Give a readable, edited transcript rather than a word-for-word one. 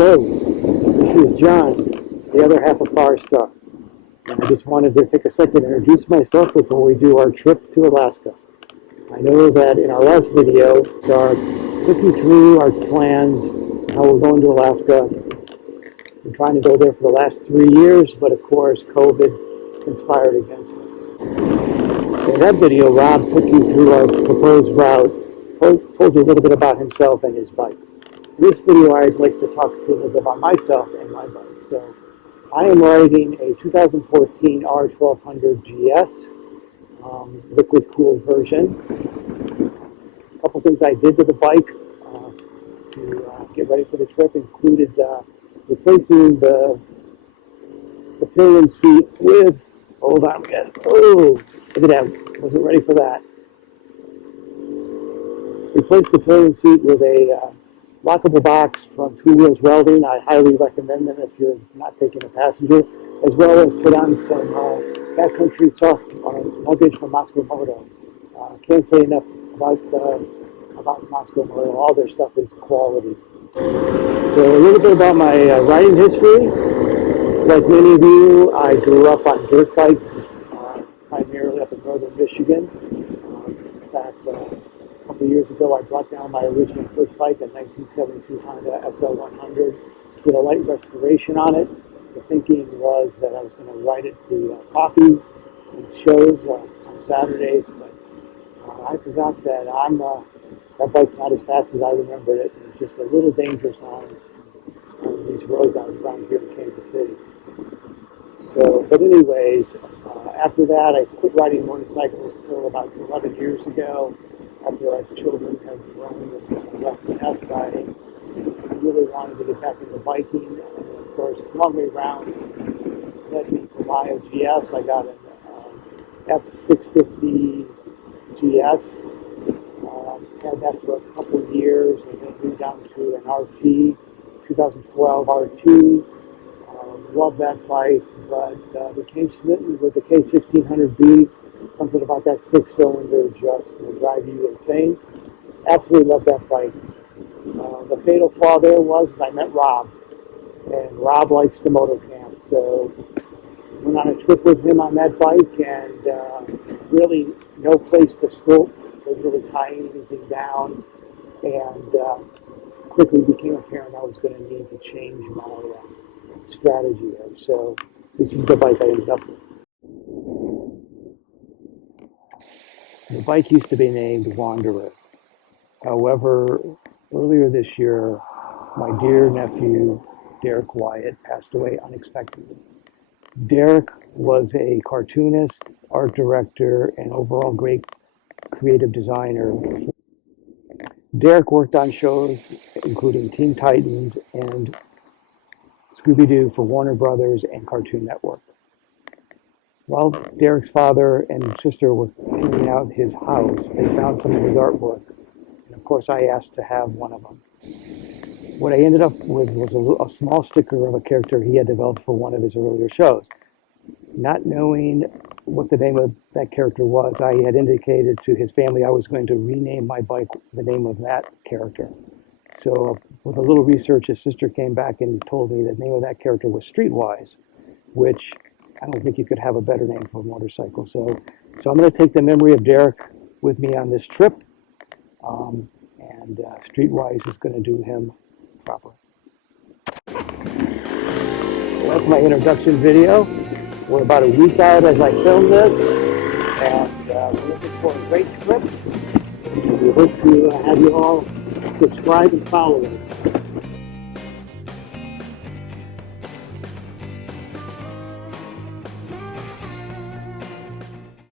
Hello, this is John, the other half of FarStar. And I just wanted to take a second to introduce myself before we do our trip to Alaska. I know that in our last video, Star took you through our plans, how we're going to Alaska. We're trying to go there for the last 3 years, but of course, COVID conspired against us. In that video, Rob took you through our proposed route, told you a little bit about himself and his bike. In this video, I'd like to talk to you a little bit about myself and my bike. So, I am riding a 2014 R1200 GS, liquid-cooled version. A couple things I did to the bike to get ready for the trip included replacing the pillion seat with, hold on, look at that, wasn't ready for that. Replaced the pillion seat with a lockable box from Two Wheels Welding. I highly recommend them if you're not taking a passenger, as well as put on some backcountry soft luggage from Moscow Moto. Can't say enough about Moscow Moto. All their stuff is quality. So a little bit about my riding history. Like many of you, I grew up on dirt bikes, primarily up in northern Michigan. In fact, a couple of years ago, I brought down my original first bike, a 1972 Honda SL100, did a light restoration on it. The thinking was that I was going to ride it to coffee and shows on Saturdays, but I forgot that that bike's not as fast as I remembered it. It's just a little dangerous on these roads out around here in Kansas City. So, but anyways, after that, I quit riding motorcycles until about 11 years ago. After our children had grown and left the nest, I really wanted to get back into biking. And of course, long way around led me to buy a GS. I got an F650 GS. Had that for a couple of years, and then moved down to an RT, 2012 RT. Love that bike, but became smitten with the K1600B. Something about that 6-cylinder just will drive you insane. Absolutely love that bike. The fatal flaw there was I met Rob, and Rob likes to moto camp. So went on a trip with him on that bike, and really no place to slope to really tie anything down, and quickly became apparent I was going to need to change my strategy there. So this is the bike I ended up with. The bike used to be named Wanderer. However, earlier this year, my dear nephew, Derek Wyatt, passed away unexpectedly. Derek was a cartoonist, art director, and overall great creative designer. Derek worked on shows including Teen Titans and Scooby-Doo for Warner Brothers and Cartoon Network. While Derek's father and sister were cleaning out his house, they found some of his artwork, and of course I asked to have one of them. What I ended up with was a small sticker of a character he had developed for one of his earlier shows. Not knowing what the name of that character was, I had indicated to his family I was going to rename my bike the name of that character. So with a little research, his sister came back and told me the name of that character was Streetwise, which I don't think you could have a better name for a motorcycle. So I'm going to take the memory of Derek with me on this trip, and Streetwise is going to do him proper. So that's my introduction video. We're about a week out as I film this, and we're looking for a great trip. We hope to have you all subscribe and follow us.